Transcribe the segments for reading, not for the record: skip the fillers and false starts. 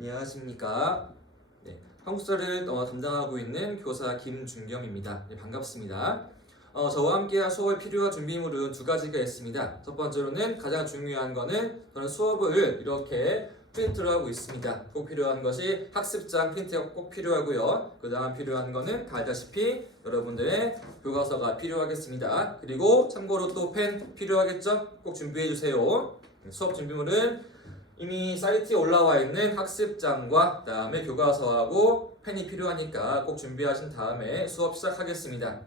안녕하십니까. 네, 한국사를 담당하고 있는 교사 김준겸입니다. 네, 반갑습니다. 저와 함께한 수업에 필요한 준비물은 두 가지가 있습니다. 첫 번째로는 가장 중요한 거는 저는 수업을 이렇게 프린트를 하고 있습니다. 꼭 필요한 것이 학습장 프린트가 꼭 필요하고요. 그 다음 필요한 거는 다 알다시피 여러분들의 교과서가 필요하겠습니다. 그리고 참고로 또 펜 필요하겠죠? 꼭 준비해 주세요. 수업 준비물은 이미 사이트에 올라와 있는 학습장과 그다음에 교과서하고 펜이 필요하니까 꼭 준비하신 다음에 수업 시작하겠습니다.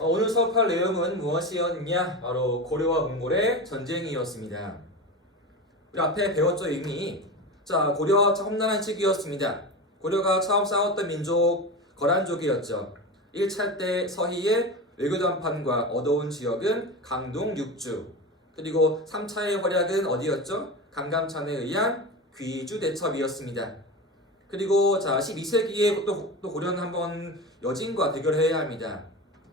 오늘 수업할 내용은 무엇이었냐? 바로 고려와 몽골의 전쟁이었습니다. 우리 앞에 배웠죠 이미. 자, 고려와 험난한 시기였습니다. 고려가 처음 싸웠던 민족 거란족이었죠. 1차 때 서희의 외교단판과 얻어온 지역은 강동 6주. 그리고 3차의 활약은 어디였죠? 강감찬에 의한 귀주 대첩이었습니다. 그리고 자 12세기에 또 고려는 한번 여진과 대결해야 합니다.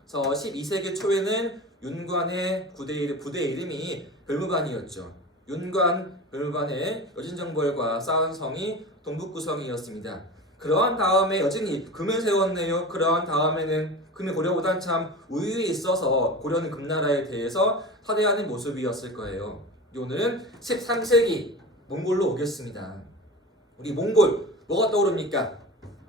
12세기 초에는 윤관의 부대 이름이 별무반이었죠. 윤관, 별무반의 여진정벌과 쌓은 성이 동북구성이었습니다. 그러한 다음에 여진이 금을 세웠네요. 그러한 다음에는 금이 고려보단 참 우위에 있어서 고려는 금나라에 대해서 하대하는 모습이었을 거예요. 오늘은 13세기 몽골로 오겠습니다. 우리 몽골 뭐가 떠오릅니까?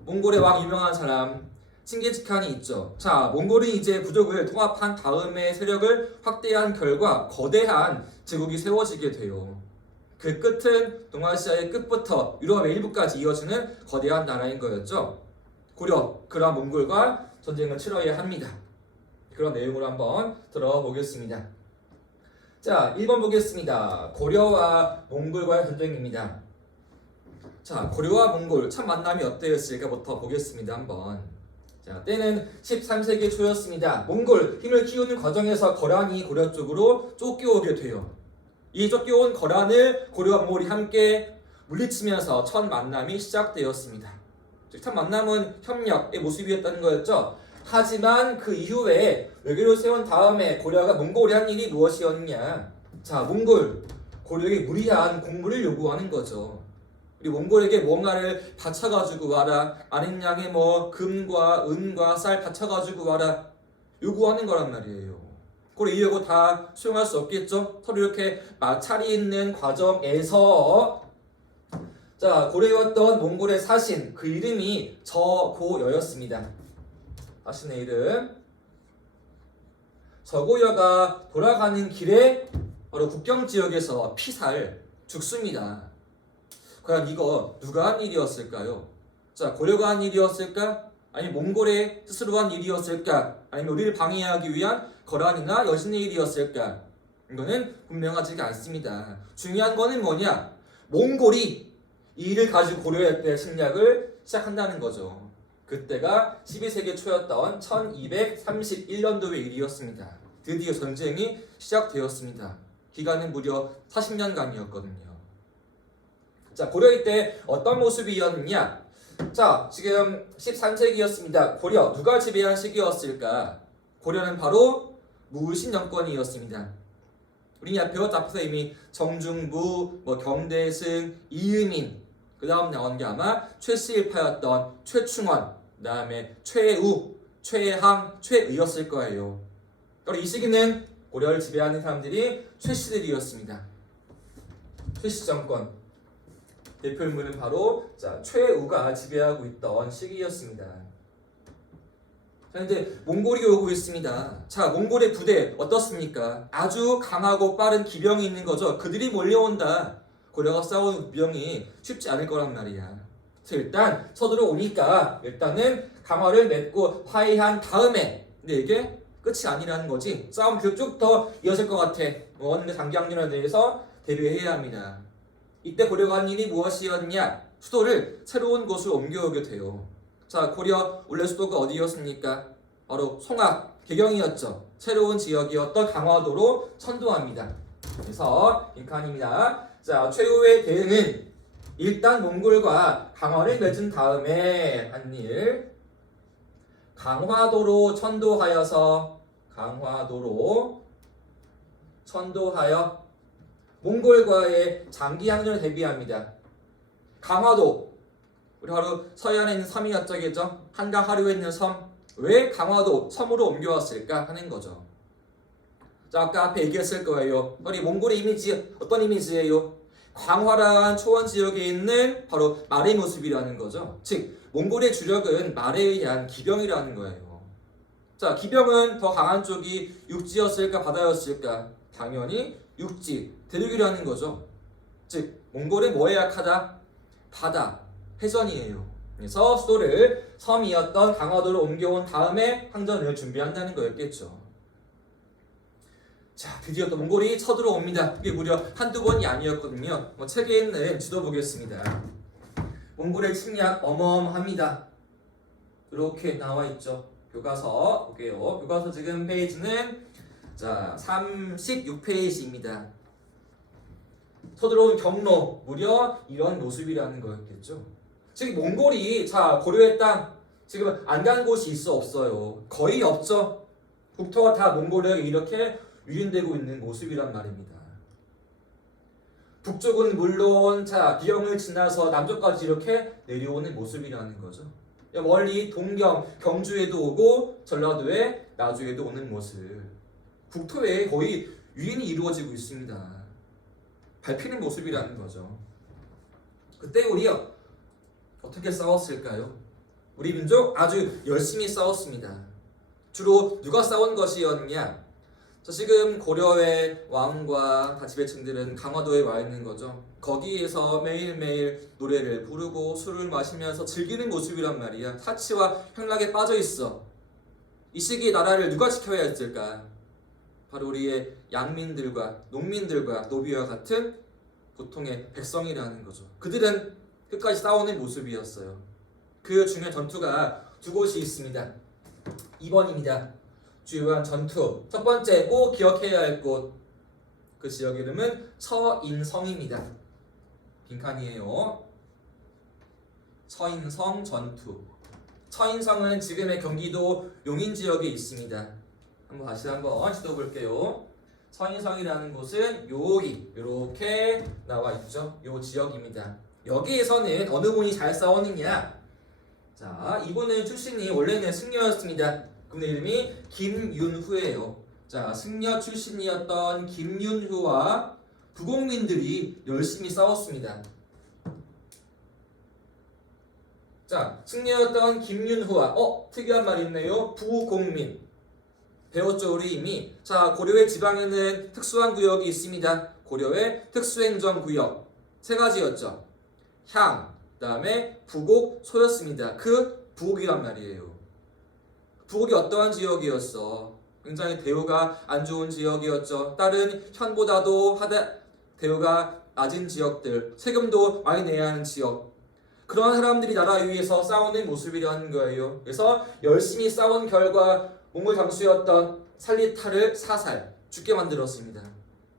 몽골의 왕 유명한 사람 칭기즈칸이 있죠. 자, 몽골이 이제 부족을 통합한 다음에 세력을 확대한 결과 거대한 제국이 세워지게 돼요. 그 끝은 동아시아의 끝부터 유럽의 일부까지 이어지는 거대한 나라인 거였죠. 고려, 그러한 몽골과 전쟁을 치러야 합니다. 그런 내용으로 한번 들어보겠습니다. 자, 1번 보겠습니다. 고려와 몽골과의 전쟁입니다. 자, 고려와 몽골 첫 만남이 어떠했을까부터 보겠습니다. 한번. 자, 때는 13세기 초였습니다. 몽골 힘을 키우는 과정에서 거란이 고려 쪽으로 쫓겨오게 돼요. 이 쫓겨온 거란을 고려와 몽골이 함께 물리치면서 첫 만남이 시작되었습니다. 첫 만남은 협력의 모습이었다는 거였죠. 하지만 그 이후에 외교를 세운 다음에 고려가 몽골이 한 일이 무엇이었냐? 자, 몽골 고려에게 무리한 공물을 요구하는 거죠. 우리 몽골에게 뭔가를 바쳐가지고 와라. 아닌 양에 금과 은과 쌀 바쳐가지고 와라. 요구하는 거란 말이에요. 고려 이 요구 다 수용할 수 없겠죠? 서로 이렇게 마찰이 있는 과정에서 자, 고려에 왔던 몽골의 사신 그 이름이 저고여였습니다. 사신의 이름 저고여가 돌아가는 길에 바로 국경 지역에서 피살 죽습니다. 과연 이거 누가 한 일이었을까요? 자, 고려가 한 일이었을까? 아니면 몽골의 스스로 한 일이었을까? 아니면 우리를 방해하기 위한 거란이나 여신의 일이었을까? 이거는 분명하지가 않습니다. 중요한 거는 뭐냐? 몽골이 이 일을 가지고 고려의 때 침략을 시작한다는 거죠. 그때가 12세기 초였던 1231년도의 일이었습니다. 드디어 전쟁이 시작되었습니다. 기간은 무려 40년간이었거든요. 자, 고려의 때 어떤 모습이었느냐? 자, 지금 13세기였습니다. 고려 누가 지배한 시기였을까? 고려는 바로 무신 정권이었습니다. 우리 앞에서 이미 정중부, 경대승, 이유민, 그 다음 나온 게 아마 최씨일파였던 최충원, 그 다음에 최우, 최항, 최의였을 거예요. 그리고 이 시기는 고려를 지배하는 사람들이 최씨들이었습니다. 최씨 정권 대표 인물은 바로 최우가 지배하고 있던 시기였습니다. 자, 근데 몽골이 오고 있습니다. 자, 몽골의 부대 어떻습니까? 아주 강하고 빠른 기병이 있는 거죠. 그들이 몰려온다. 고려가 싸우는 비용이 쉽지 않을 거란 말이야. 그래서 일단 서두로 오니까 일단은 강화를 맺고 화해한 다음에 근데 이게 끝이 아니라는 거지. 싸움 쭉 더 이어질 것 같아. 어느 장기학년에 대해서 대비해야 합니다. 이때 고려가 한 일이 무엇이었냐? 수도를 새로운 곳으로 옮겨오게 돼요. 자, 고려 원래 수도가 어디였습니까? 바로 송악, 개경이었죠. 새로운 지역이었던 강화도로 천도합니다. 그래서 빈칸입니다. 자, 최후의 대응은 일단 몽골과 강화를 맺은 다음에 한 일, 강화도로 천도하여 몽골과의 장기 항전을 대비합니다. 강화도, 우리 바로 서해안에 있는 섬이었죠. 한강 하류에 있는 섬. 왜 강화도 섬으로 옮겨왔을까 하는 거죠. 자, 아까 앞에 얘기했을 거예요. 우리 몽골의 이미지 어떤 이미지예요? 광활한 초원 지역에 있는 바로 말의 모습이라는 거죠. 즉 몽골의 주력은 말에 의한 기병이라는 거예요. 자, 기병은 더 강한 쪽이 육지였을까 바다였을까? 당연히 육지, 대륙이라는 거죠. 즉 몽골은 뭐에 약하다? 바다, 해전이에요. 그래서 수도를 섬이었던 강화도로 옮겨온 다음에 항전을 준비한다는 거였겠죠. 자, 드디어 또 몽골이 쳐들어옵니다. 그게 무려 한두 번이 아니었거든요. 책에 있는 지도 보겠습니다. 몽골의 침략 어마어마합니다. 이렇게 나와 있죠. 교과서 볼게요. 교과서 지금 페이지는 자 36페이지입니다. 쳐들어온 경로 무려 이런 모습이라는 거였겠죠. 즉 몽골이 자 고려의 땅 지금 안 간 곳이 있어 없어요. 거의 없죠. 국토가 다 몽골에게 이렇게 유인되고 있는 모습이란 말입니다. 북쪽은 물론 자 비영을 지나서 남쪽까지 이렇게 내려오는 모습이라는 거죠. 멀리 동경, 경주에도 오고 전라도에 나주에도 오는 모습. 국토에 거의 유인이 이루어지고 있습니다. 밟히는 모습이라는 거죠. 그때 우리요 어떻게 싸웠을까요? 우리 민족 아주 열심히 싸웠습니다. 주로 누가 싸운 것이었냐? 자, 지금 고려의 왕과 다 지배층들은 강화도에 와 있는 거죠. 거기에서 매일매일 노래를 부르고 술을 마시면서 즐기는 모습이란 말이야. 사치와 향락에 빠져 있어. 이 시기에 나라를 누가 지켜야 했을까? 바로 우리의 양민들과 농민들과 노비와 같은 보통의 백성이라는 거죠. 그들은 끝까지 싸우는 모습이었어요. 그 중요한 전투가 두 곳이 있습니다. 2번입니다. 주요한 전투. 첫 번째 꼭 기억해야 할 곳. 그 지역 이름은 처인성입니다. 빈칸이에요. 처인성 전투. 처인성은 지금의 경기도 용인 지역에 있습니다. 다시 한번 지도 볼게요. 처인성이라는 곳은 여기 이렇게 나와 있죠. 요 지역입니다. 여기에서는 어느 분이 잘 싸웠느냐? 자, 이분은 출신이 원래는 승려였습니다. 그분의 이름이 김윤후예요. 자, 승려 출신이었던 김윤후와 부곡민들이 열심히 싸웠습니다. 자, 승려였던 김윤후와 특이한 말이 있네요. 부곡민. 배웠죠 우리 이미. 자, 고려의 지방에는 특수한 구역이 있습니다. 고려의 특수행정구역 세 가지였죠. 향, 그다음에 부곡, 소였습니다. 그 부곡이란 말이에요. 부곡이 어떠한 지역이었어? 굉장히 대우가 안 좋은 지역이었죠. 다른 현보다도 대우가 낮은 지역들, 세금도 많이 내야 하는 지역. 그런 사람들이 나라 위에서 싸우는 모습이라는 거예요. 그래서 열심히 싸운 결과 몽골 장수였던 살리타를 사살, 죽게 만들었습니다.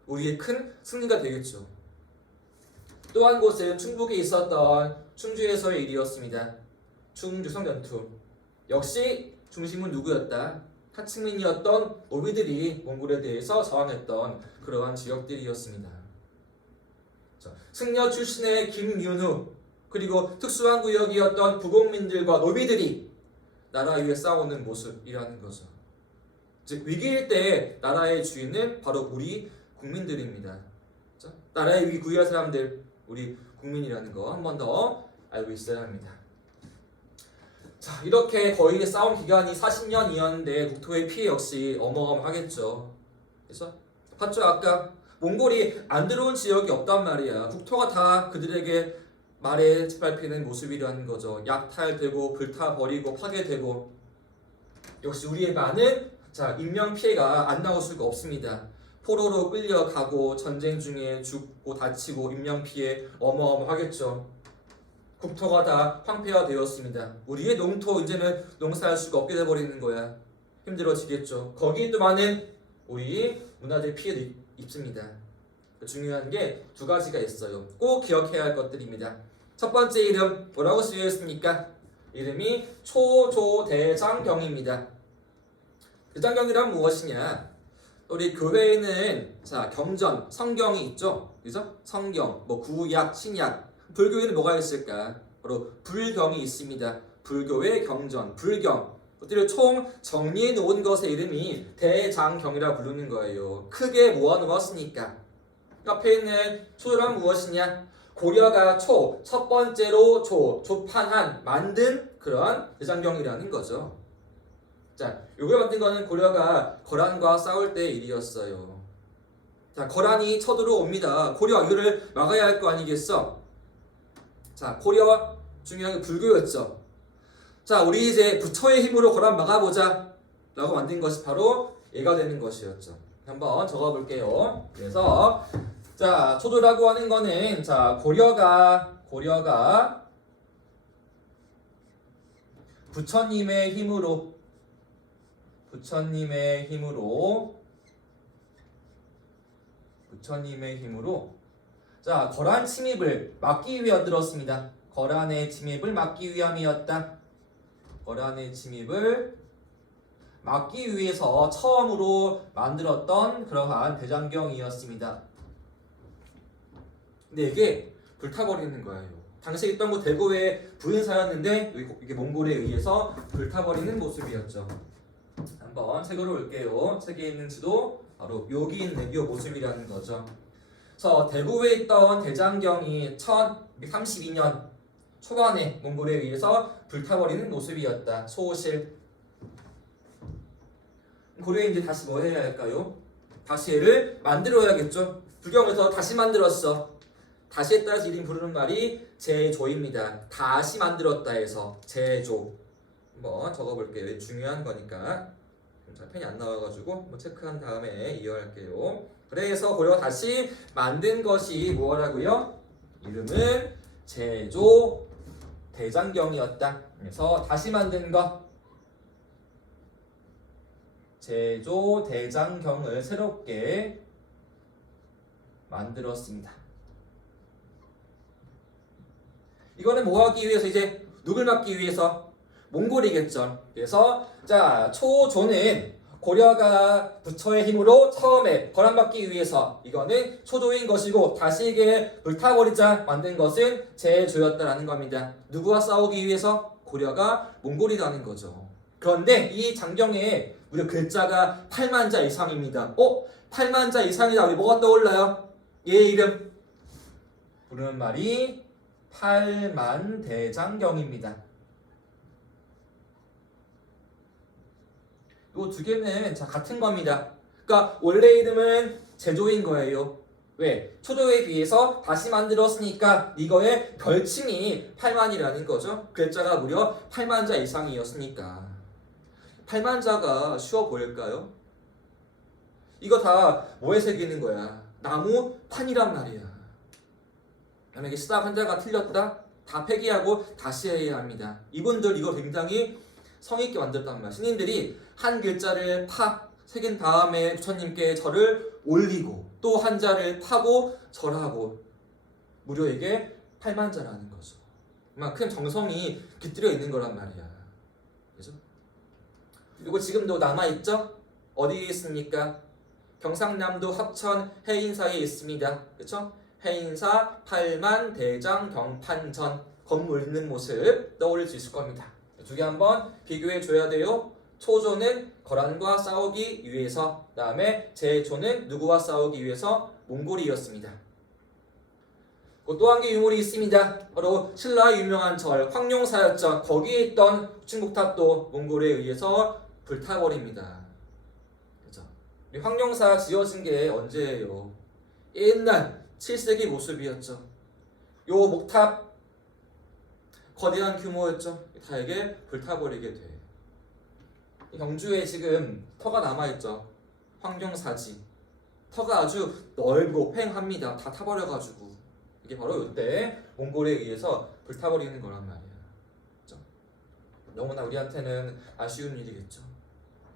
우리의 큰 승리가 되겠죠. 또 한 곳은 충북에 있었던 충주에서의 일이었습니다. 충주 성전투. 역시 중심은 누구였다? 하층민이었던 노비들이 몽골에 대해서 저항했던 그러한 지역들이었습니다. 승려 출신의 김윤후 그리고 특수한 구역이었던 부곡민들과 노비들이 나라 위에 싸우는 모습이라는 거죠. 즉 위기일 때 나라의 주인은 바로 우리 국민들입니다. 나라의 위기 구할 사람들 우리 국민이라는 거 한 번 더 알고 있어야 합니다. 자, 이렇게 거의 싸움 기간이 40년이었는데 국토의 피해 역시 어마어마하겠죠. 그래서 봤죠 아까 몽골이 안 들어온 지역이 없단 말이야. 국토가 다 그들에게 말에 짓밟히는 모습이라는 거죠. 약탈되고 불타버리고 파괴되고. 역시 우리의 많은 인명 피해가 안 나올 수가 없습니다. 포로로 끌려가고 전쟁 중에 죽고 다치고 인명 피해 어마어마하겠죠. 국토가 다 황폐화되었습니다. 우리의 농토 이제는 농사할 수가 없게 돼버리는 거야. 힘들어지겠죠. 거기에 또 많은 우리 문화재 피해도 입습니다. 중요한 게 두 가지가 있어요. 꼭 기억해야 할 것들입니다. 첫 번째 이름 뭐라고 쓰여 있습니까? 이름이 초조대장경입니다. 대장경이란 무엇이냐? 우리 교회에는 경전, 성경이 있죠. 그죠? 성경, 구약, 신약 불교에는 뭐가 있을까? 바로 불경이 있습니다. 불교의 경전, 불경. 그것들을 총 정리해 놓은 것의 이름이 대장경이라 부르는 거예요. 크게 모아놓았으니까. 앞에 있는 초조란 무엇이냐? 고려가 첫 번째로 조판한 만든 그런 대장경이라는 거죠. 자, 요걸 만든 거는 고려가 거란과 싸울 때의 일이었어요. 자, 거란이 쳐들어옵니다. 고려 이거를 막아야 할 거 아니겠어? 자, 고려 중요한 게 불교였죠. 자, 우리 이제 부처의 힘으로 거란 막아보자 라고 만든 것이 바로 얘가 되는 것이었죠. 한번 적어볼게요. 그래서 자, 초조라고 하는 거는 자, 고려가 부처님의 힘으로 자, 거란 침입을 막기 위해 만들었습니다. 거란의 침입을 막기 위함이었다. 거란의 침입을 막기 위해서 처음으로 만들었던 그러한 대장경이었습니다. 근데 이게 불타버리는 거예요. 당시에 있던 거 대구의 부인사였는데 이게 몽골에 의해서 불타버리는 모습이었죠. 한번 책으로 올게요. 책에 있는 지도 바로 여기 있는 이 모습이라는 거죠. 그래서 대구에 있던 대장경이 1232년 초반에 몽골에 의해서 불타버리는 모습이었다. 소실. 고려에 이제 다시 뭐 해야 할까요? 다시 얘를 만들어야겠죠. 불경에서 다시 만들었어. 다시에 따라서 이름 부르는 말이 제조입니다. 다시 만들었다 해서 제조. 한번 적어볼게요. 중요한 거니까. 자, 펜이 안 나와가지고 뭐 체크한 다음에 이어할게요. 그래서 고려가 다시 만든 것이 뭐라고요? 이름은 제조 대장경이었다. 그래서 다시 만든 것 제조 대장경을 새롭게 만들었습니다. 이거는 뭐 하기 위해서 이제 누굴 막기 위해서? 몽골이겠죠. 그래서 자, 초조는 고려가 부처의 힘으로 처음에 거란받기 위해서 이거는 초조인 것이고 다시 이게 불타버리자 만든 것은 제조였다라는 겁니다. 누구와 싸우기 위해서? 고려가 몽골이라는 거죠. 그런데 이 장경에 무려 글자가 8만 자 이상입니다. 8만 자 이상이다. 우리 뭐가 떠올라요? 얘 이름 부르는 말이 8만 대장경입니다. 이 두 개는 자 같은 겁니다. 그러니까 원래 이름은 제조인 거예요. 왜? 초조에 비해서 다시 만들었으니까 이거의 별칭이 8만이라는 거죠. 글자가 무려 8만 자 이상이었으니까. 8만 자가 쉬워 보일까요? 이거 다 뭐에 새기는 거야? 나무 판이란 말이야. 만약에 시작 한자가 틀렸다? 다 폐기하고 다시 해야 합니다. 이분들 이거 굉장히 성의있게 만들었단 말이야. 신인들이 한 글자를 새긴 다음에 부처님께 절을 올리고 또 한자를 파고 절하고 무려 이게 8만자라는 거죠. 그만큼 정성이 깃들여 있는 거란 말이야. 그죠? 그리고 지금도 남아있죠? 어디에 있습니까? 경상남도 합천 해인사에 있습니다. 그렇죠? 해인사 8만 대장 경판전 건물 있는 모습 떠올릴 수 있을 겁니다. 두 개 한번 비교해 줘야 돼요. 초조는 거란과 싸우기 위해서, 그 다음에 제조는 누구와 싸우기 위해서? 몽골이었습니다. 또 한 개 유물이 있습니다. 바로 신라의 유명한 절 황룡사였죠. 거기에 있던 충북탑도 몽골에 의해서 불타버립니다. 그렇죠? 우리 황룡사 지어진 게 언제예요? 옛날 7세기 모습이었죠. 요 목탑 거대한 규모였죠. 다 이게 불타버리게 돼. 경주에 지금 터가 남아있죠. 황룡사지. 터가 아주 넓고 횡합니다. 다 타버려가지고. 이게 바로 이때 몽골에 의해서 불타버리는 거란 말이야. 그렇죠? 너무나 우리한테는 아쉬운 일이겠죠.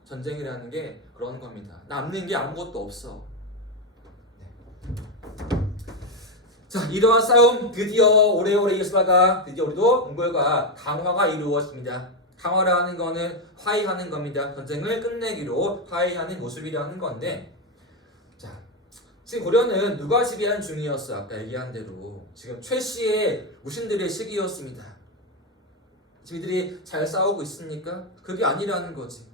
전쟁이라는 게 그런 겁니다. 남는 게 아무것도 없어. 자, 이러한 싸움 드디어 오래오래 이어서다가 드디어 우리도 몽골과 강화가 이루어집니다. 강화라는 거는 화해하는 겁니다. 전쟁을 끝내기로 화해하는 모습이라는 건데, 자, 지금 고려는 누가 지배한 중이었어? 아까 얘기한 대로 지금 최씨의 무신들의 시기였습니다. 지금 이들이 잘 싸우고 있습니까? 그게 아니라는 거지.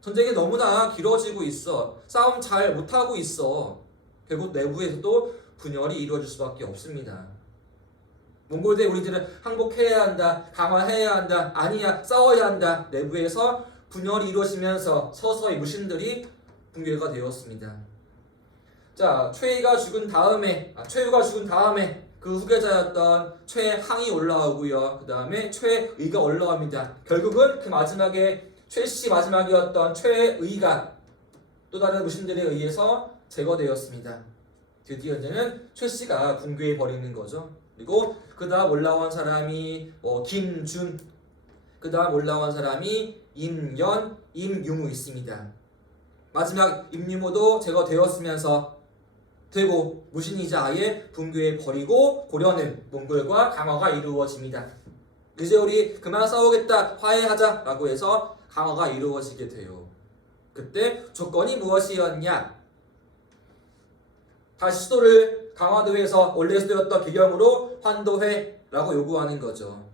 전쟁이 너무나 길어지고 있어. 싸움 잘 못하고 있어. 결국 내부에서도 분열이 이루어질 수밖에 없습니다. 몽골대 우리들은 항복해야 한다, 강화해야 한다, 아니야 싸워야 한다. 내부에서 분열이 이루어지면서 서서히 무신들이 붕괴가 되었습니다. 자, 최유가 죽은 다음에 그 후계자였던 최항이 올라오고요. 그 다음에 최의가 올라옵니다. 결국은 그 마지막에 최씨 마지막이었던 최의가 또 다른 무신들에 의해서 제거되었습니다. 드디어 이제는 최씨가 붕괴해 버리는 거죠. 그리고 그 다음 올라온 사람이 김준, 그 다음 올라온 사람이 임연, 임유무 있습니다. 마지막 임유무도 제거되었으면서 되고 무신이자 아예 붕괴해 버리고 고려는 몽골과 강화가 이루어집니다. 이제 우리 그만 싸우겠다, 화해하자라고 해서 강화가 이루어지게 돼요. 그때 조건이 무엇이었냐? 다시 수도를 강화도에서 원래 수도였던 개경으로 환도해라고 요구하는 거죠.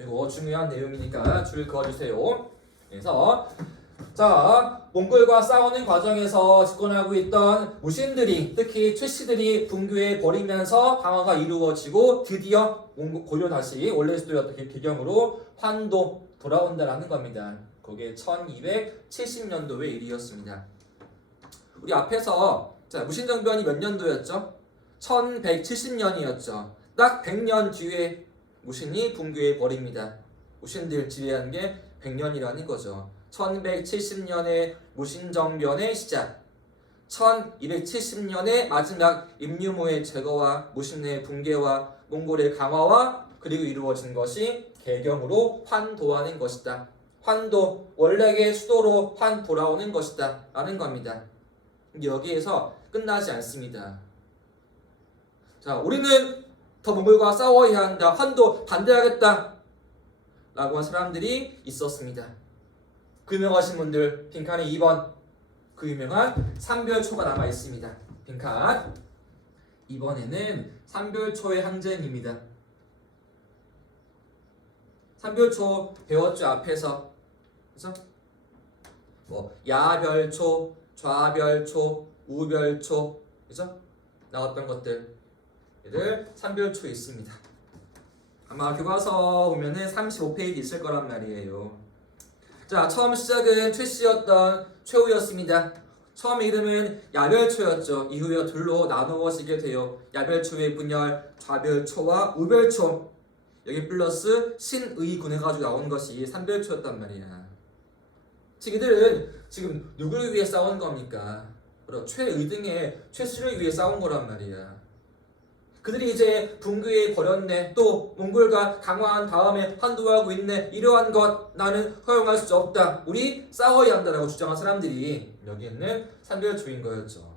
이거 중요한 내용이니까 줄 그어주세요. 그래서 자, 몽골과 싸우는 과정에서 집권하고 있던 무신들이, 특히 최씨들이 붕괴해 버리면서 강화가 이루어지고 드디어 고려 다시 원래 수도였던 개경으로 환도 돌아온다라는 겁니다. 그게 1270년도의 일이었습니다. 우리 앞에서 자, 무신정변이 몇 년도였죠? 1170년이었죠. 딱 100년 뒤에 무신이 붕괴해 버립니다. 무신들 지배한 게 100년이라는 거죠. 1170년의 무신정변의 시작, 1270년의 마지막 임유무의 제거와 무신의 붕괴와 몽골의 강화와 그리고 이루어진 것이 개경으로 환도하는 것이다. 환도, 원래의 수도로 환 돌아오는 것이다 라는 겁니다. 여기에서 끝나지 않습니다. 자, 우리는 더 몽골과 싸워야 한다, 환도 반대하겠다 라고 한 사람들이 있었습니다. 그 유명하신 분들, 빈칸에 2번 그 유명한 삼별초가 남아 있습니다. 빈칸 2번에는 삼별초의 항쟁입니다. 삼별초 배웠죠 앞에서, 그래서 야별초, 좌별초, 우별초, 그죠? 나왔던 것들, 얘들 삼별초 있습니다. 아마 교과서 보면은 35페이지 있을 거란 말이에요. 자, 처음 시작은 최씨였던 최후였습니다. 처음 이름은 야별초였죠. 이후에 둘로 나누어지게 돼요. 야별초의 분열, 좌별초와 우별초, 여기 플러스 신의군 해가지고 나온 것이 삼별초였단 말이야. 즉 이들은 지금 누구를 위해 싸운 겁니까? 바로 최의 등의 최씨를 위해 싸운 거란 말이야. 그들이 이제 붕괴해 버렸네, 또 몽골과 강화한 다음에 환도하고 있네, 이러한 것 나는 허용할 수 없다, 우리 싸워야 한다라고 주장한 사람들이 여기 있는 삼별초인 거였죠.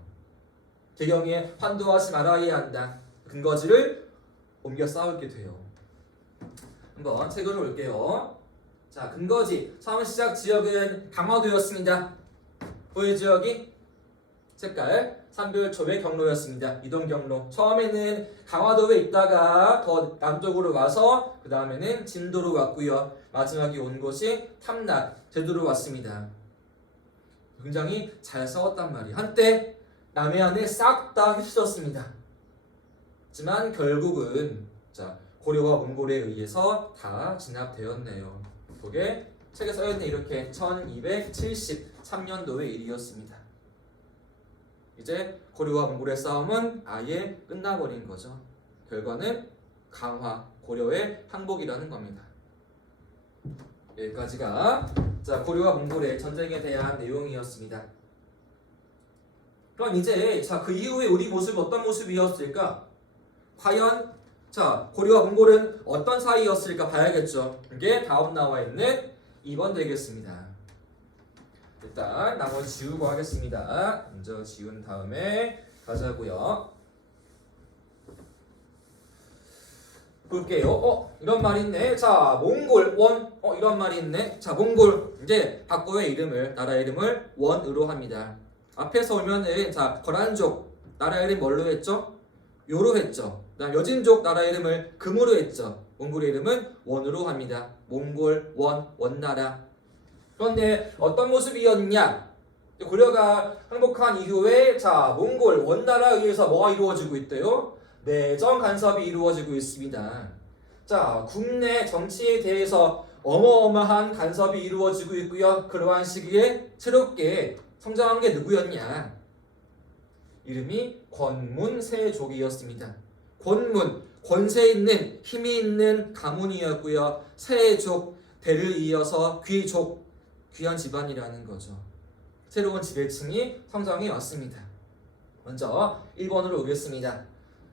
개경에 환도하지 말아야 한다, 근거지를 옮겨 싸우게 돼요. 한번 책으로 올게요. 자, 근거지 처음 시작 지역은 강화도였습니다. 보여 지역이 색깔 삼별초의 경로였습니다. 이동 경로. 처음에는 강화도에 있다가 더 남쪽으로 와서 그 다음에는 진도로 왔고요. 마지막에 온 곳이 탐락, 제도로 왔습니다. 굉장히 잘 싸웠단 말이에요. 한때 남해안에 싹 다 휩쓸었습니다. 하지만 결국은 자, 고려와 몽골에 의해서 다 진압되었네요. 그게 책에 써있네. 이렇게 1273년도의 일이었습니다. 이제 고려와 몽골의 싸움은 아예 끝나버린 거죠. 결과는 강화, 고려의 항복이라는 겁니다. 여기까지가 자, 고려와 몽골의 전쟁에 대한 내용이었습니다. 그럼 이제 자, 그 이후에 우리 모습은 어떤 모습이었을까? 과연 자, 고려와 몽골은 어떤 사이였을까 봐야겠죠. 이게 다음 나와 있는 2번 되겠습니다. 일단 나머지 지우고 하겠습니다. 먼저 지운 다음에 가자고요. 볼게요. 이런 말이 있네. 자, 몽골 원. 이런 말이 있네. 자, 몽골 이제 바꿔의 이름을, 나라 이름을 원으로 합니다. 앞에서 오면은 자, 거란족 나라 이름 뭘로 했죠? 요로 했죠. 그다음 여진족 나라 이름을 금으로 했죠. 몽골의 이름은 원으로 합니다. 몽골, 원나라. 그런데 어떤 모습이었냐? 고려가 항복한 이후에 자 몽골 원나라에 의해서 뭐가 이루어지고 있대요? 내정 간섭이 이루어지고 있습니다. 자 국내 정치에 대해서 어마어마한 간섭이 이루어지고 있고요. 그러한 시기에 새롭게 성장한 게 누구였냐? 이름이 권문세족이었습니다. 권문, 권세 있는 힘이 있는 가문이었고요. 세족, 대를 이어서 귀족, 귀한 집안이라는 거죠. 새로운 지배층이 성장해 왔습니다. 먼저 1번으로 오겠습니다.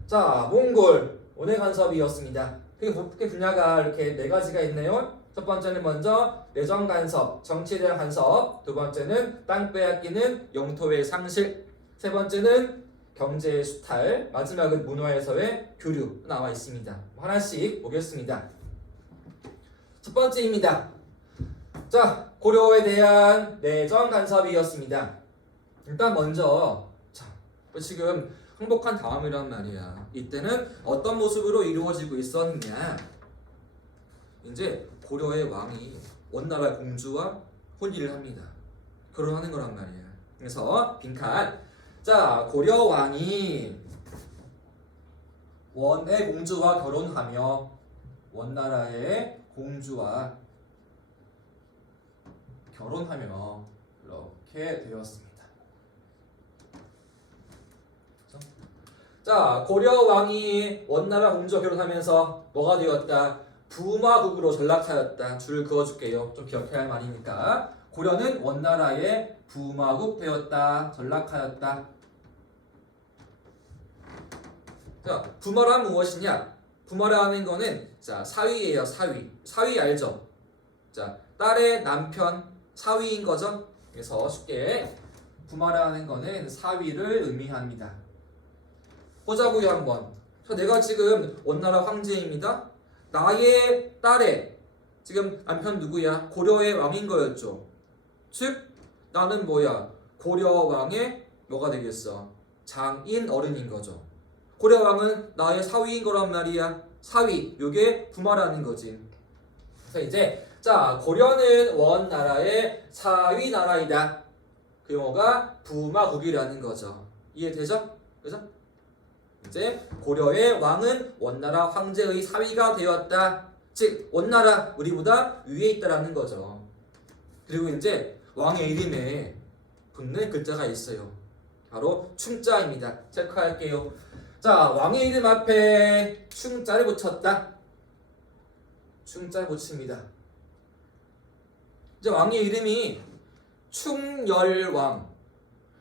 자, 몽골 원의 간섭이었습니다. 그게 분야가 이렇게 네 가지가 있네요. 첫 번째는 먼저 내정 간섭, 정치에 대한 간섭. 두 번째는 땅 빼앗기는 영토의 상실. 세 번째는 경제의 수탈. 마지막은 문화에서의 교류 나와 있습니다. 하나씩 보겠습니다. 첫 번째입니다. 자, 고려에 대한 내정 간섭이었습니다. 일단 먼저 자, 지금 항복한 다음이란 말이야. 이때는 어떤 모습으로 이루어지고 있었냐? 이제 고려의 왕이 원나라 공주와 혼인을 합니다. 결혼하는 거란 말이야. 그래서 빈칸. 자, 고려 왕이 원의 공주와 결혼하며 원나라의 공주와 결혼하며 이렇게 되었습니다. 그렇죠? 자, 고려 왕이 원나라 공주와 결혼하면서 뭐가 되었다? 부마국으로 전락하였다. 줄을 그어줄게요. 좀 기억해야 할 말이니까. 고려는 원나라의 부마국 되었다. 전락하였다. 자, 부마란 무엇이냐? 부마라는 거는 자 사위예요. 사위 알죠? 자, 딸의 남편 사위인 거죠. 그래서 쉽게 부마라는 거는 사위를 의미합니다. 보자고요 한번. 자, 내가 지금 원나라 황제입니다. 나의 딸의 지금 남편 누구야? 고려의 왕인 거였죠. 즉 나는 뭐야? 고려 왕의 뭐가 되겠어? 장인 어른인 거죠. 고려 왕은 나의 사위인 거란 말이야. 사위, 요게 부마라는 거지. 그래서 이제 자 고려는 원나라의 사위 나라이다. 그 용어가 부마국이라는 거죠. 이해되죠? 그죠? 이제 고려의 왕은 원나라 황제의 사위가 되었다. 즉 원나라 우리보다 위에 있다라는 거죠. 그리고 이제 왕의 이름에 붙는 글자가 있어요. 바로 충자입니다. 체크할게요. 자, 왕의 이름 앞에 충자를 붙였다. 충자를 붙입니다. 이제 왕의 이름이 충열왕,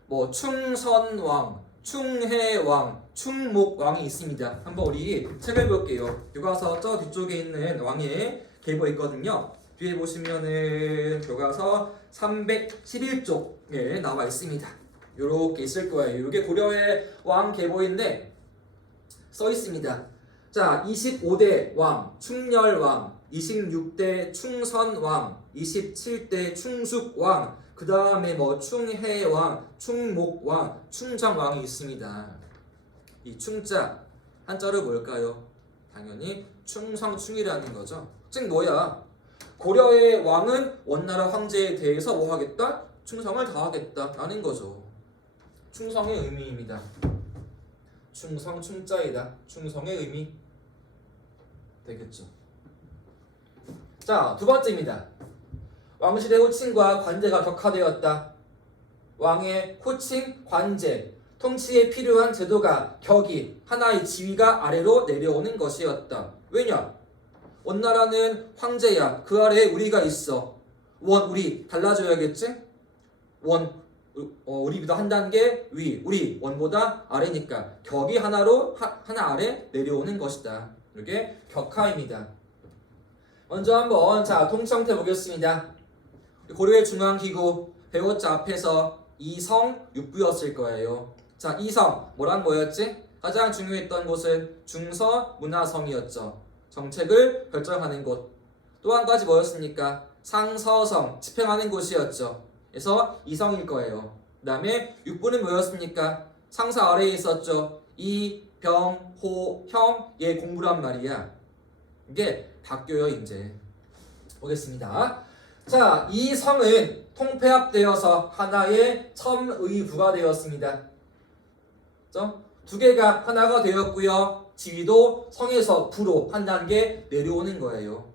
뭐 충선왕, 충해왕, 충목왕이 있습니다. 한번 우리 책을 볼게요. 교과서 저 뒤쪽에 있는 왕의 계보 있거든요. 뒤에 보시면은 교과서 311쪽에 나와 있습니다. 요렇게 있을 거예요. 이게 고려의 왕 계보인데 써 있습니다. 자, 25대 왕 충렬왕, 26대 충선왕, 27대 충숙왕, 그 다음에 뭐 충해왕, 충목왕, 충정왕이 있습니다. 이 충자 한자로 뭘까요? 당연히 충성충이라는 거죠. 즉 뭐야? 고려의 왕은 원나라 황제에 대해서 뭐 하겠다? 충성을 다하겠다라는 거죠. 충성의 의미입니다. 충성 충자이다. 충성의 의미 되겠죠. 자, 두 번째입니다. 왕실의 호칭과 관제가 격화되었다. 왕의 호칭, 관제, 통치에 필요한 제도가 격이 하나의 지위가 아래로 내려오는 것이었다. 왜냐? 원나라는 황제야. 그 아래에 우리가 있어. 우리 달라져야겠지? 우리보다 한 단계 위, 우리 원보다 아래니까 격이 하나 아래 내려오는 것이다. 이게 격하입니다. 먼저 한번 자 통치형태 보겠습니다. 고려의 중앙기구 배우자 앞에서 이성 육부였을 거예요. 자, 이성 뭐랑 뭐였지? 가장 중요했던 곳은 중서 문화성이었죠. 정책을 결정하는 곳. 또 한 가지 뭐였습니까? 상서성 집행하는 곳이었죠. 그래서 이성일 거예요. 그 다음에 육부는 뭐였습니까? 상사 아래에 있었죠. 이, 병, 호, 형, 얘 공부란 말이야. 이게 바뀌어요 이제. 보겠습니다. 자, 이 성은 통폐합되어서 하나의 첨의부가 되었습니다. 두 개가 하나가 되었고요. 지위도 성에서 부로 한 단계 내려오는 거예요.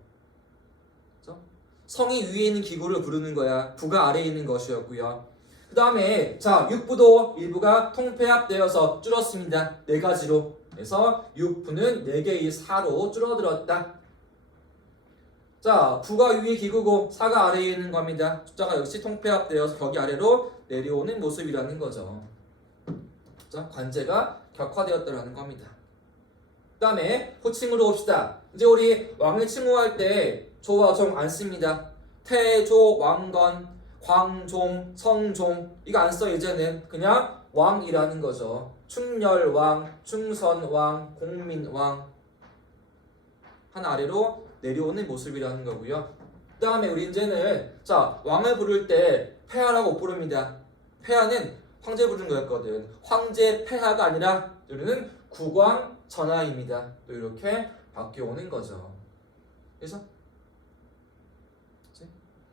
성이 위에 있는 기구를 부르는 거야. 부가 아래에 있는 것이었고요. 그 다음에 자, 육부도 일부가 통폐합되어서 줄었습니다. 네 가지로. 그래서 육부는 4개의 4로 줄어들었다. 자, 부가 위에 기구고 4가 아래에 있는 겁니다. 숫자가 역시 통폐합되어서 격이 아래로 내려오는 모습이라는 거죠. 자, 관제가 격화되었다는 겁니다. 그 다음에 호칭으로 봅시다. 이제 우리 왕을 칭호할 때 조와 종 안 씁니다. 태조, 왕건, 광종, 성종 이거 안 써. 이제는 그냥 왕이라는 거죠. 충렬왕, 충선왕, 공민왕 하나 아래로 내려오는 모습이라는 거고요. 그 다음에 우리 이제는 자, 왕을 부를 때 폐하라고 부릅니다. 폐하는 황제 부르는 거였거든. 황제 폐하가 아니라 우리는 국왕 전하입니다. 또 이렇게 바뀌어오는 거죠. 그래서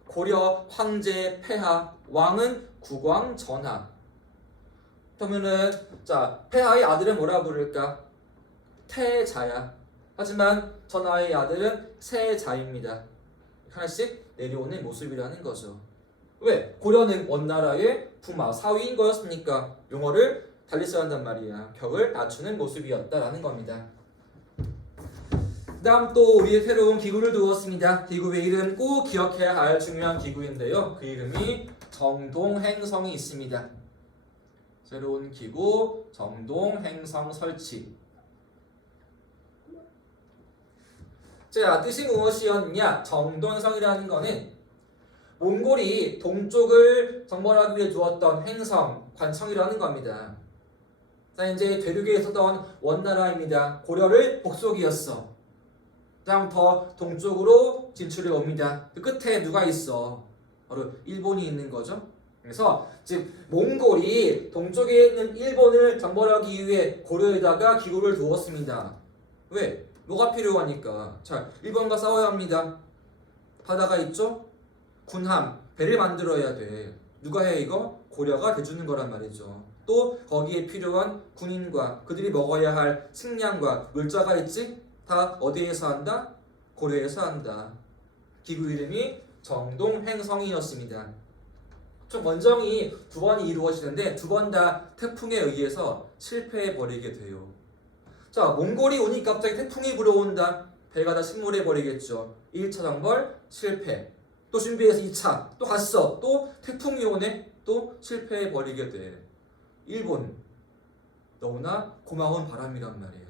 고려 황제 폐하, 왕은 국왕 전하. 그러면은 자, 폐하의 아들은 뭐라 부를까? 태자야. 하지만 전하의 아들은 세자입니다. 하나씩 내려오는 모습이라는 거죠. 왜? 고려는 원나라의 부마 사위인 거였으니까 용어를 달리 써야 한단 말이야. 격을 낮추는 모습이었다라는 겁니다. 그 다음 또 우리의 새로운 기구를 두었습니다. 기구의 이름 꼭 기억해야 할 중요한 기구인데요. 그 이름이 정동행성이 있습니다. 새로운 기구 정동행성 설치. 자, 뜻이 무엇이었냐? 정동행성이라는 거는 몽골이 동쪽을 정벌하기 위해 두었던 행성, 관청이라는 겁니다. 자, 이제 대륙에 있었던 원나라입니다. 고려를 복속이었어. 다음 더 동쪽으로 진출해 옵니다. 그 끝에 누가 있어? 바로 일본이 있는 거죠. 그래서 즉 몽골이 동쪽에 있는 일본을 정벌하기 위해 고려에다가 기구를 두었습니다. 왜? 뭐가 필요하니까. 자, 일본과 싸워야 합니다. 바다가 있죠? 군함, 배를 만들어야 돼. 누가 해 이거? 고려가 대주는 거란 말이죠. 또 거기에 필요한 군인과 그들이 먹어야 할 식량과 물자가 있지? 다 어디에서 한다? 고려에서 한다. 기구 이름이 정동행성이었습니다. 총 원정이 2번이 이루어지는데 2번 다 태풍에 의해서 실패해버리게 돼요. 자, 몽골이 오니까 갑자기 태풍이 불어온다. 배가 다 침몰해버리겠죠. 1차 정벌 실패. 또 준비해서 2차 또 갔어. 또 태풍이 오네. 또 실패해버리게 돼. 일본 너무나 고마운 바람이란 말이야.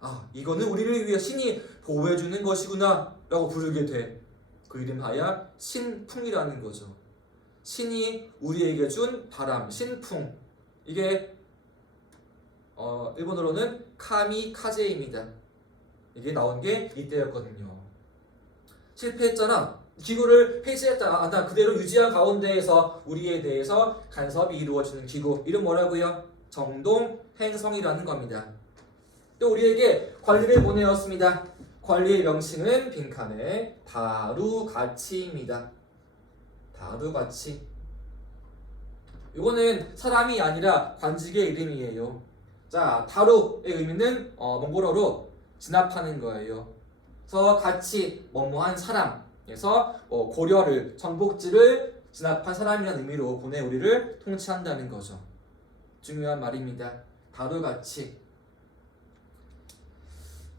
아, 이거는 우리를 위해 신이 보호해주는 것이구나 라고 부르게 돼. 그 이름하여 신풍이라는 거죠. 신이 우리에게 준 바람, 신풍. 이게 일본어로는 카미카제입니다. 이게 나온 게 이때였거든요. 실패했잖아. 기구를 폐지했잖아. 나 그대로 유지한 가운데에서 우리에 대해서 간섭이 이루어지는 기구. 이름 뭐라고요? 정동행성이라는 겁니다. 또 우리에게 관리를 보내었습니다. 관리의 명칭은 빈칸에 다루가치입니다. 다루가치. 이거는 사람이 아니라 관직의 이름이에요. 자, 다루의 의미는 몽골어로 진압하는 거예요. 그래서 같이 뭐뭐한 사람. 그래서 고려를 정복지를 진압한 사람이라는 의미로 보내 우리를 통치한다는 거죠. 중요한 말입니다. 다루가치.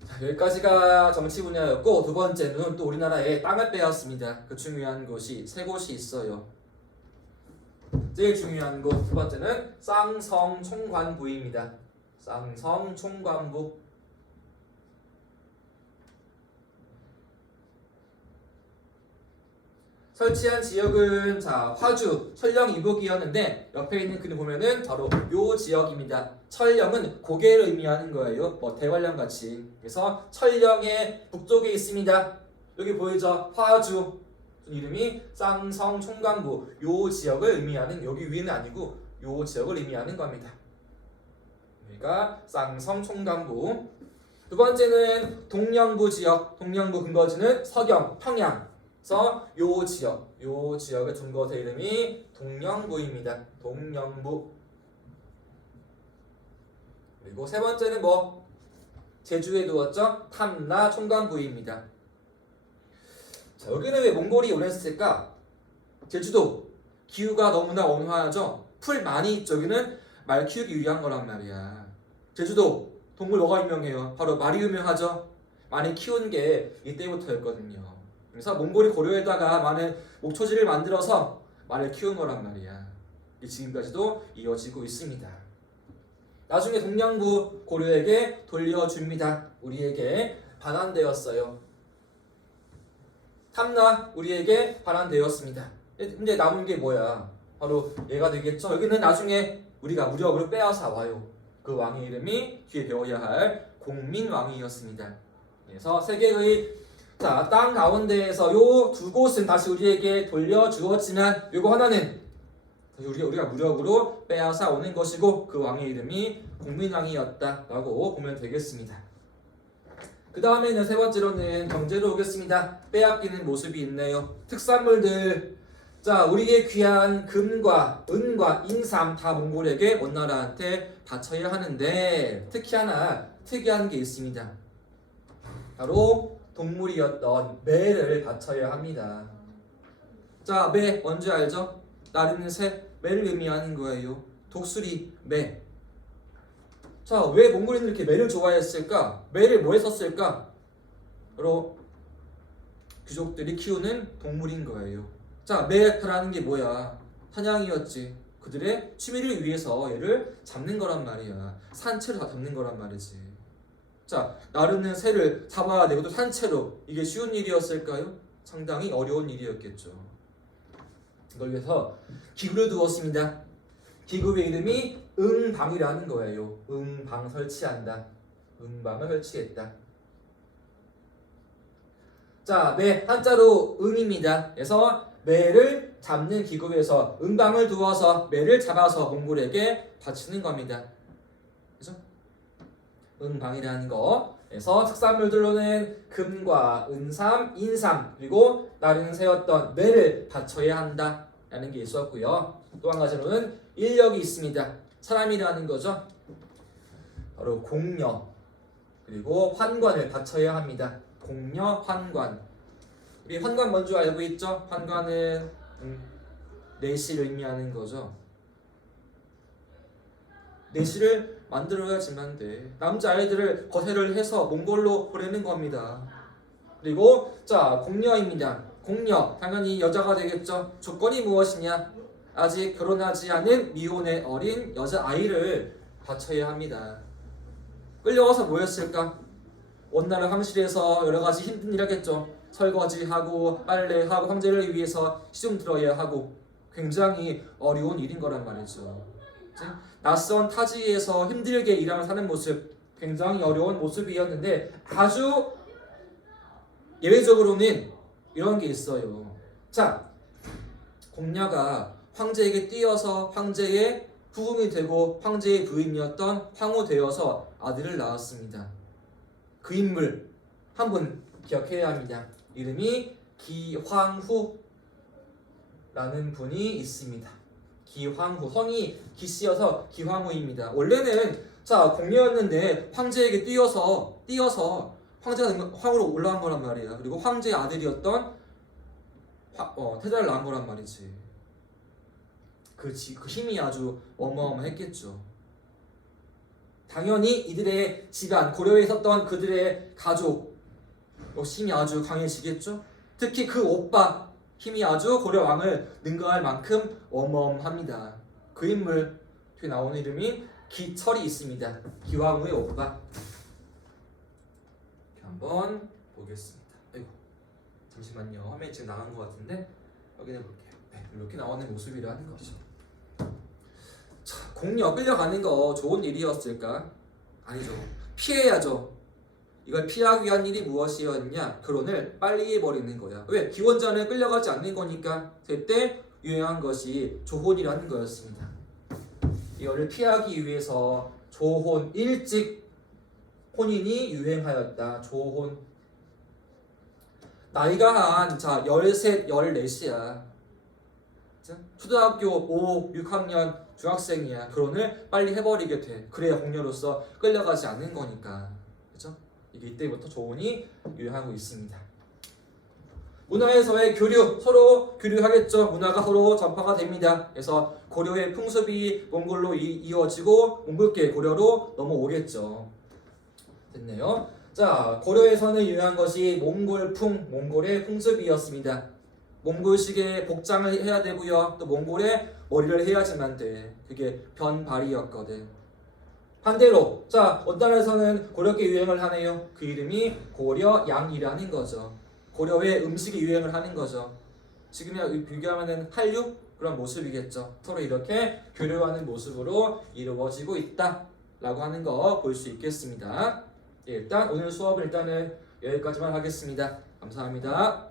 자, 여기까지가 정치 분야였고 두 번째는 또 우리나라의 땅을 빼앗습니다. 그 중요한 곳이 3곳이 있어요. 제일 중요한 곳 두 번째는 쌍성총관부입니다. 쌍성총관부. 설치한 지역은 자, 화주, 철령 이북이었는데 옆에 있는 그림 보면은 바로 요 지역입니다. 철령은 고개를 의미하는 거예요. 뭐 대관령 같이. 그래서 철령의 북쪽에 있습니다. 여기 보이죠? 화주. 이름이 쌍성총관부. 요 지역을 의미하는, 여기 위는 아니고 요 지역을 의미하는 겁니다. 여기가 쌍성 총간부. 두 번째는 동령부 지역. 동령부 근거지는 서경, 평양. 그래서 요 지역의 증거세 이름이 동령부입니다. 동령부. 그리고 세 번째는 뭐? 제주에 두었죠? 탐라 총간부입니다. 자, 여기는 왜 몽골이 오랬을까? 제주도 기후가 너무나 온화하죠. 풀 많이 있죠. 여기는 말 키우기 유리한 거란 말이야. 제주도 동물 뭐가 유명해요? 바로 말이 유명하죠. 많이 키운 게 이때부터였거든요. 그래서 몽골이 고려에다가 많은 목초지를 만들어서 말을 키운 거란 말이야. 지금까지도 이어지고 있습니다. 나중에 동령부 고려에게 돌려줍니다. 우리에게 반환되었어요. 탐라 우리에게 반환되었습니다. 근데 남은 게 뭐야? 바로 얘가 되겠죠. 여기는 나중에 우리가 무력으로 빼앗아 와요. 그 왕의 이름이 뒤에 배워야 할 공민왕이었습니다. 그래서 세계의 땅 가운데에서 요 두 곳은 다시 우리에게 돌려주었지만 요거 하나는 우리가 무력으로 빼앗아 오는 것이고 그 왕의 이름이 공민왕이었다라고 보면 되겠습니다. 그 다음에는 세 번째로는 경제로 오겠습니다. 빼앗기는 모습이 있네요. 특산물들. 자, 우리의 귀한 금과 은과 인삼 다 몽골에게 원나라한테 바쳐야 하는데 특히 하나 특이한 게 있습니다. 바로 동물이었던 매를 바쳐야 합니다. 자, 매 뭔지 알죠? 나르는 새, 매를 의미하는 거예요. 독수리, 매. 자, 왜 몽골인들이 이렇게 매를 좋아했을까? 매를 뭐에 썼을까? 바로 귀족들이 키우는 동물인 거예요. 자, 매라는 게 뭐야? 사냥이었지. 그들의 취미를 위해서 얘를 잡는 거란 말이야. 산채로 다 잡는 거란 말이지. 자, 나르는 새를 잡아야 되고 또 산채로. 이게 쉬운 일이었을까요? 상당히 어려운 일이었겠죠. 이걸 위해서 기구를 두었습니다. 기구의 이름이 응방이라는 거예요. 응방 설치한다. 응방을 설치했다. 자, 매 한자로 응입니다. 그래서 매를 잡는 기구에서 응방을 두어서 매를 잡아서 몽골에게 바치는 겁니다. 그죠? 응방이라는 거. 그래서 특산물들로는 금과 은삼, 인삼 그리고 나르는 새였던 매를 바쳐야 한다라는 게 있었고요. 또 한 가지로는 인력이 있습니다. 사람이라는 거죠. 바로 공녀 그리고 환관을 바쳐야 합니다. 공녀, 환관. 우리 환관 뭔지 알고 있죠? 환관은 내시를 의미하는 거죠. 내시를 만들어야지만 돼. 남자아이들을 거세를 해서 몽골로 보내는 겁니다. 그리고 자, 공녀입니다. 공녀, 당연히 여자가 되겠죠. 조건이 무엇이냐? 아직 결혼하지 않은 미혼의 어린 여자아이를 바쳐야 합니다. 끌려와서 뭐였을까? 원나라 황실에서 여러가지 힘든 일 하겠죠. 설거지하고 빨래하고 황제를 위해서 시중 들어야 하고 굉장히 어려운 일인 거란 말이죠. 낯선 타지에서 힘들게 일하며 사는 모습 굉장히 어려운 모습이었는데 아주 예외적으로는 이런 게 있어요. 자, 공녀가 황제에게 뛰어서 황제의 후궁이 되고 황제의 부인이었던 황후 되어서 아들을 낳았습니다. 그 인물 한 분 기억해야 합니다. 이름이 기황후라는 분이 있습니다. 기황후, 성이 기씨여서 기황후입니다. 원래는 자, 공녀였는데 황제에게 뛰어서 황제가 황후로 올라간 거란 말이야. 그리고 황제의 아들이었던 태자를 낳은 거란 말이지. 그 힘이 아주 어마어마했겠죠. 당연히 이들의 집안, 고려에 있었던 그들의 가족 힘이 아주 강해지겠죠. 특히 그 오빠 힘이 아주 고려 왕을 능가할 만큼 어마어마합니다. 그 인물 뒤에 나오는 이름이 기철이 있습니다. 기왕후의 오빠. 이렇게 한번 보겠습니다. 아이고, 잠시만요. 화면이 지금 나간 것 같은데 확인해 볼게요. 네, 이렇게 나오는 모습이라는 거죠. 자, 공녀 끌려가는 거 좋은 일이었을까? 아니죠. 피해야죠. 이걸 피하기 위한 일이 무엇이었냐? 결혼을 빨리 해버리는 거야. 왜? 기원자는 끌려가지 않는 거니까. 그때 유행한 것이 조혼이라는 거였습니다. 이거를 피하기 위해서 조혼, 일찍 혼인이 유행하였다. 조혼. 나이가 한 13, 14이야. 초등학교 5, 6학년 중학생이야. 결혼을 빨리 해버리게 돼. 그래야 공녀로서 끌려가지 않는 거니까. 그죠? 이게 이때부터 조혼이 유행하고 있습니다. 문화에서의 교류, 서로 교류하겠죠. 문화가 서로 전파가 됩니다. 그래서 고려의 풍습이 몽골로 이어지고 몽골계 고려로 넘어오겠죠. 됐네요. 자, 고려에서는 유행한 것이 몽골풍, 몽골의 풍습이었습니다. 몽골식의 복장을 해야 되고요. 또 몽골의 머리를 해야지만 돼. 그게 변발이었거든. 반대로, 자, 어떤 나라에서는 고려께 유행을 하네요. 그 이름이 고려양이라는 거죠. 고려의 음식이 유행을 하는 거죠. 지금이랑 비교하면은 한류 그런 모습이겠죠. 서로 이렇게 교류하는 모습으로 이루어지고 있다라고 하는 거 볼 수 있겠습니다. 예, 일단 오늘 수업은 일단은 여기까지만 하겠습니다. 감사합니다.